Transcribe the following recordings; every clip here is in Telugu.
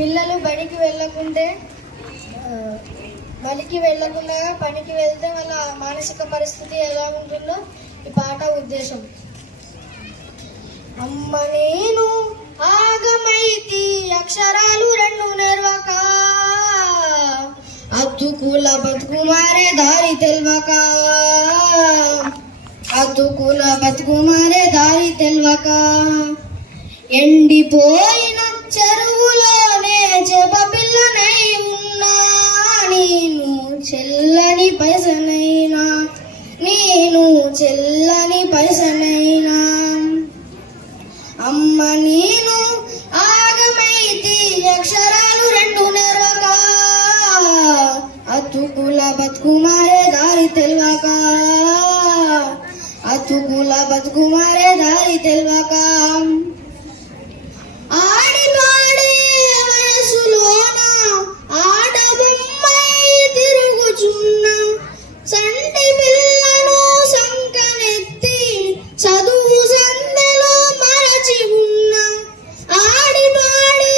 పిల్లలు బడికి వెళ్ళకుండా పనికి వెళ్తే వాళ్ళ మానసిక పరిస్థితి ఎలా ఉంటుందో ఈ పాట ఉద్దేశం. అమ్మ నేను ఆగమైతి అక్షరాలు రెండు నేర్వక, అతుకుల బతుకుమారే దారి తెల్వక, అతుకుల బతుకుమారే దారి తెల్వక, ఎండిపోయిన చెరువులోనే చేప పిల్లనై ఉన్నా, నేను చెల్లని పైసనైనా, నేను చెల్లని పైసనైనా. అమ్మ నేను ఆగమైతి అక్షరాలు రెండు నేర్వక, అతుకుల బతుకుమారే దారి తెల్వక, అతుకుల బతుకుమారే దారి తెల్వక. ఆడి పాడే వయసులోన ఆట బొమ్మై తిరుగుచున్న, సంటి పిల్లను సంకనెత్తి చదువు సందెలో మరచి ఉన్న. ఆడి పాడే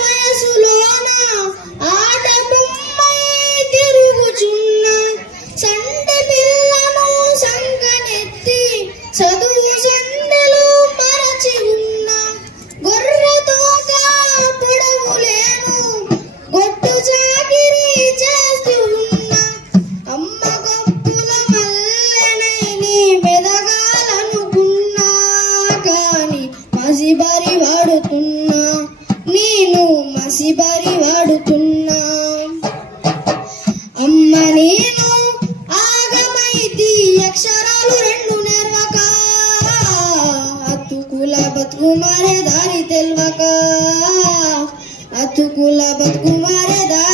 వయసులోన ఆట బొమ్మై తిరుగుచున్న, సంటి పిల్లను సంకనెత్తి చదువు సందెలో మరచి ఉన్న. గొర్రెతోక పొడవులేను గొట్టు చాకిరి చేస్తూ ఉన్న, అమ్మ గొప్పుల మల్లెనై నీ మెదగాలనుకున్నా, కాని మసిబరి వాడుతున్నా, నేను మసిబరి వాడుతున్నా. అమ్మ నేను ఆగమైతి అక్షరాలు రెండు నేర్వక, అతుకుల బతుకుమారే దారి తెల్వక, అతుకుల బతుకుమారే దారి